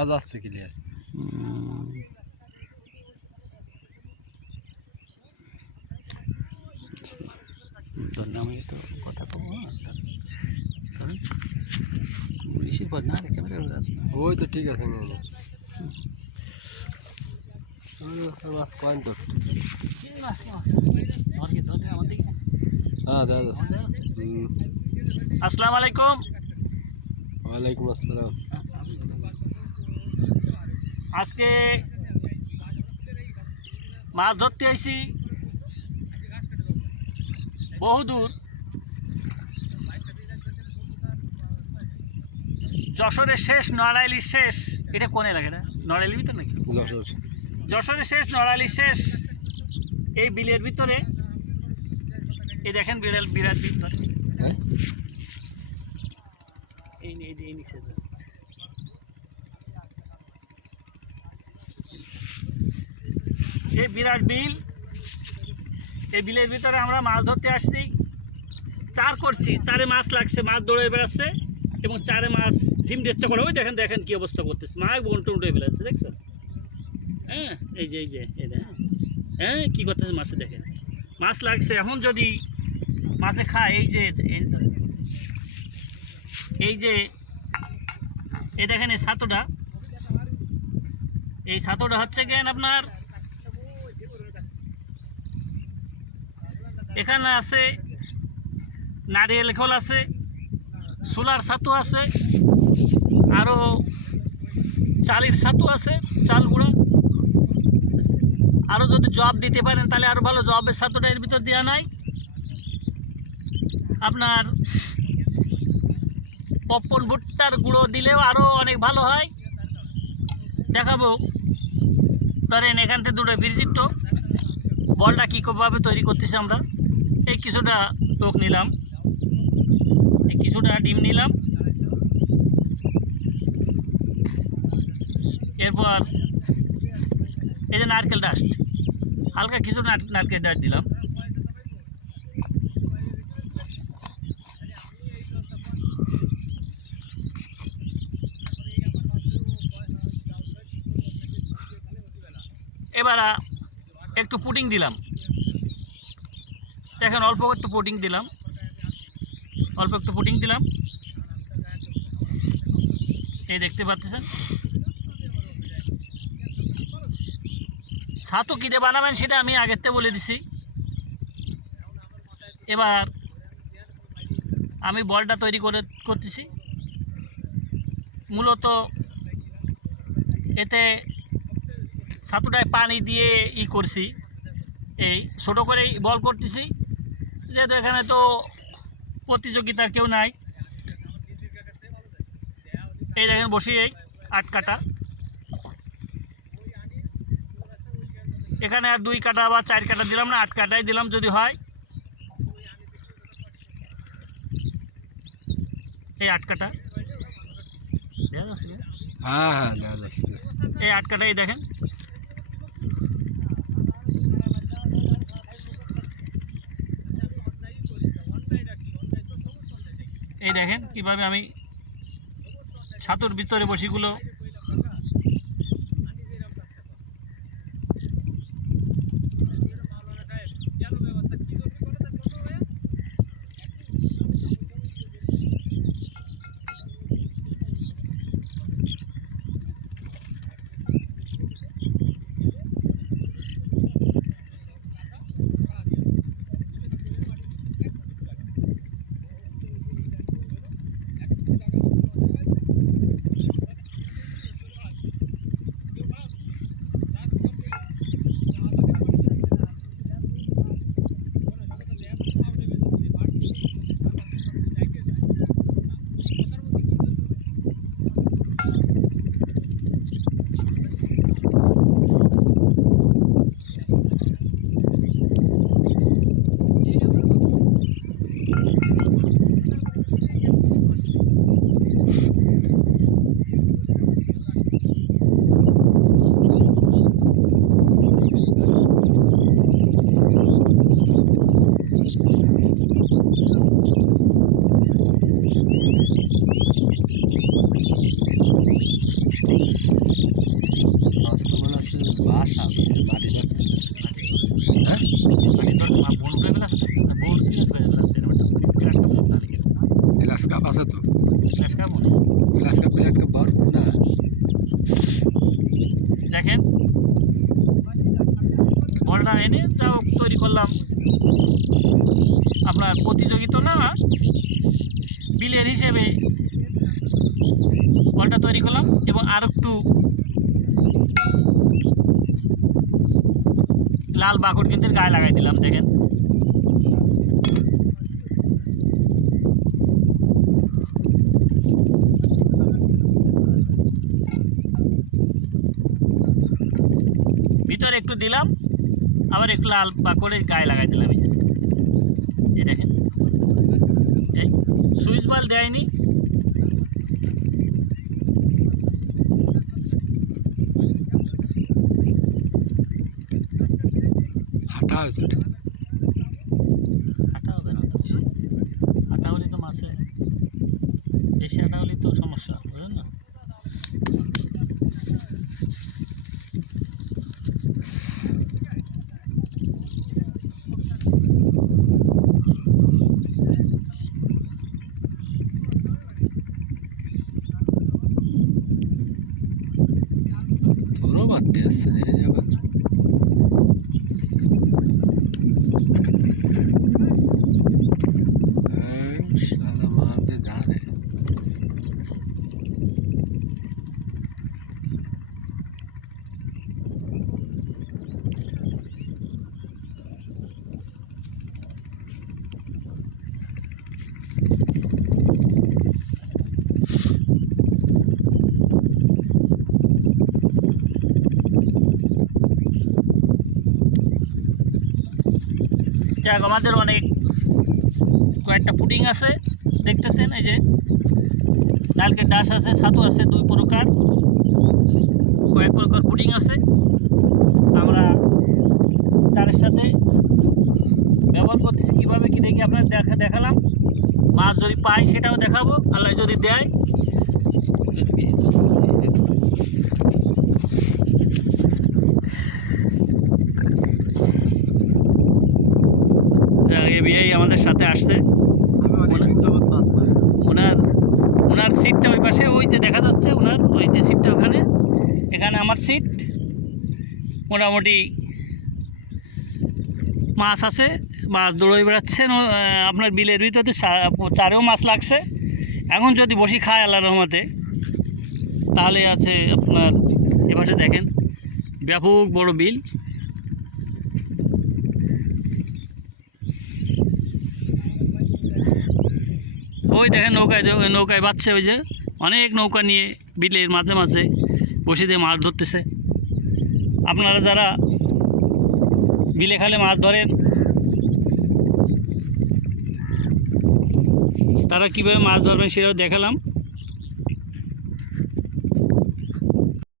আজ আসছে ক্লিয়ার। আমি তো কথা কব বেশি পদ না ক্যামেরা ওই তো ঠিক আছে মাছ কয়েন তো হ্যাঁ দাদা। আসসালামু আলাইকুম। ওয়ালাইকুম আসসালাম। আজকে মাছ ধরতে আইছি বহুদূর, যশোরের শেষ নড়াইলির শেষ। এটা কোন এলাকা? না নড়াইলির ভিতর নাকি? যশোর। যশোরের শেষ নড়াইলির শেষ এই বিলের ভিতরে এই দেখেন বিড়াল বিরাট বিল। হ্যাঁ এই বিরাট বিল, এই বিলের ভিতরে আমরা মাছ ধরতে আসছি। চার করছি, চারে মাছ লাগছে, মাছ দৌড়ে বেড়াচ্ছে এবং চারে মাছ ঝিম দিচ্ছে করে। ওই দেখেন দেখেন কি অবস্থা করতেছে, মাছ বন্টু উঠে বেড়াচ্ছে দেখছেন। হ্যাঁ এই যে হ্যাঁ কী করতেছে মাছে, দেখেন মাছ লাগছে। এখন যদি মাছে খায়, এই যে এই দেখেন এই ছাতুটা, এই ছাতুটা হচ্ছে কেন আপনার এখানে আছে নারিয়েল খোল আছে, সোলার ছাতু আছে, আরও চালের ছাতু আছে, চাল গুঁড়া। আরও যদি জব দিতে পারেন তাহলে আরও ভালো। জবের ছাতুটা এর ভিতর দেওয়া নাই। আপনার পপকর্ন ভুট্টার গুঁড়ো দিলেও আরও অনেক ভালো হয়। দেখাবো। ধরেন এখান থেকে দুটো বিরজিত বলটা কীভাবে তৈরি করতেছি আমরা। এই কিছুটা টোক নিলাম, এই কিছুটা ডিম নিলাম, এরপর এই যে নারকেল ডাস্ট, হালকা কিছু নারকেল ডাস্ট দিলাম। এবার একটু পুডিং দিলাম, দেখেন অল্প একটু পুডিং দিলাম, অল্প একটু পুডিং দিলাম, এই দেখতে পাচ্ছেন। ছাতু কী দিয়ে বানাবেন সেটা আমি আগের থেকে বলে দিছি। এবার আমি বলটা তৈরি করতেছি। মূলত এতে ছাতুটায় পানি দিয়ে করছি, এই ছোটো করেই বল করতেছি, যেহেতু এখানে তো প্রতিযোগিতার কেউ নাই। এই দেখেন বসিয়ে 8 কাটা, এখানে আর 2 কাটা বা 4 কাটা দিলাম না, 8 কাটাই দিলাম যদি হয়। এই 8 কাটা, হ্যাঁ হ্যাঁ দেখা যাচ্ছে। এই 8 কাটাই দেখেন। এই দেখেন কিভাবে আমি ছাতুর ভিতরে বসিগুলো এনে যাও তৈরি করলাম আপনার প্রতিযোগিতা না বিলের হিসেবে বলটা তৈরি করলাম এবং আর একটু লাল বাকড় কিন্তু গায়ে লাগাই দিলাম। দেখেন ভিতরে একটু দিলাম, আবার একটু লাল বাকড়ে গায়ে লাগাই দিলাম। এই দেখেন, এই সুইচ বাল্ব দেয়নি, হাঁটা হয়েছে ওটা। হাঁটা হবে না তো, হাঁটা হলে তো মাছে বেশি হাঁটা হলে তো সমস্যা, বুঝলেন না? তোরও বাড়তে আসছে না আবার। সাদা মাছ দিয়ে ধারে যাক, আমাদের অনেক কয়েকটা পুডিং আছে দেখতেছেন। এই যে নারকেল ডাস আছে, ছাতু আছে, 2 প্রকার, কয়েক প্রকার পুডিং আছে। আমরা চারের সাথে ব্যবহার করতেছি কীভাবে কী দেখি আপনার দেখালাম। মাছ যদি পাই সেটাও দেখাবো, আল্লাহ যদি দেয়। এই আমাদের সাথে আসছে, ওনার সিটটা ওই পাশে, ওই যে দেখা যাচ্ছে ওনার ওই যে সিটটা ওখানে, এখানে আমার সিট। মোটামুটি মাছ আছে, মাছ দৌড়ে বেড়াচ্ছে। আপনার বিলের ভিতরে চারেও মাছ লাগছে। এখন যদি বসি খায় আল্লাহর রহমতে, তাহলে আছে আপনার এপাশে দেখেন ব্যাপক বড় বিল। ওই দেখেন নৌকায় বাচ্ছে, ওই যে অনেক নৌকা নিয়ে বিলের মাঝে মাঝে বসে দিয়ে মাছ ধরতেছে। আপনারা যারা বিলে খালে মাছ ধরেন, তারা কীভাবে মাছ ধরবেন সেটাও দেখালাম।